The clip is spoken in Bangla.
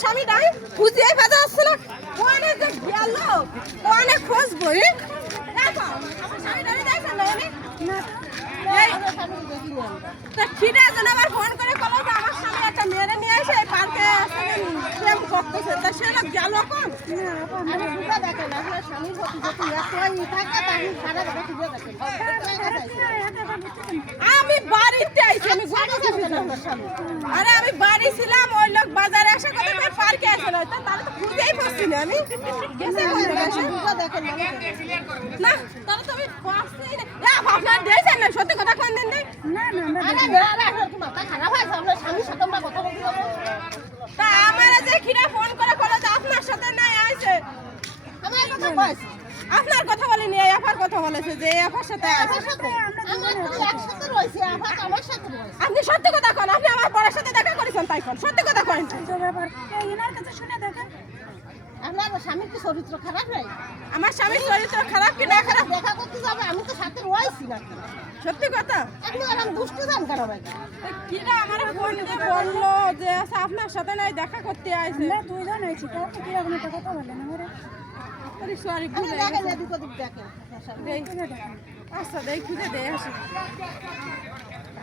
স্বামী নাই খুঁজে ভেজা আসছে না ওখানে যে গেল ওখানে খুঁজবো দেখো আমার স্বামী নাই দেখছেন না উনি খিদে যেন আবার ফোন করে বলো যে আমার স্বামী একটা মেয়েরে নিয়ে এসে পার্কে প্রেম করতেছে তা সে লোক গেল কোন আমি বাড়িতে আইছি আমি আরে আমি বাড়ি ছিলাম ওই লোক বাজারে আসা কথা পার্কে আসে না তাহলে তো খুঁজেই পাচ্ছি না আমি গেছে না তাহলে তো আমি পাচ্ছি না আপনার দিয়েছেন না সত্যি কথা কোন দিন তা আমার যে খিরা ফোন করে বলে যে আপনার সাথে নাই আইছে আপনার কথা বলেনি এই আফার কথা বলেছে যে এই আফার সাথে আপনি সত্যি কথা কোন আপনি আমার বড়ের সাথে দেখা করেছেন তাই কোন সত্যি কথা কোন আপনার স্বামীর কি চরিত্র খারাপ নাই? আমার স্বামীর চরিত্র খারাপ কি না খারাপ দেখা করতে যাবে আমি তো সাথে রয়েছি না সত্যি কথা আপনি আর দুষ্টু যান কেন ভাই কিরা আমার ফোন দিয়ে বললো যে আচ্ছা আপনার সাথে নাই দেখা করতে আইছে দুইজন আইছি তো কি এরকম একটা কথা বললেন আমারে আরে সরি ভুলে দেখেন গেছি এদিক ওদিক দেখেন আচ্ছা দেই খুঁজে দেই আসি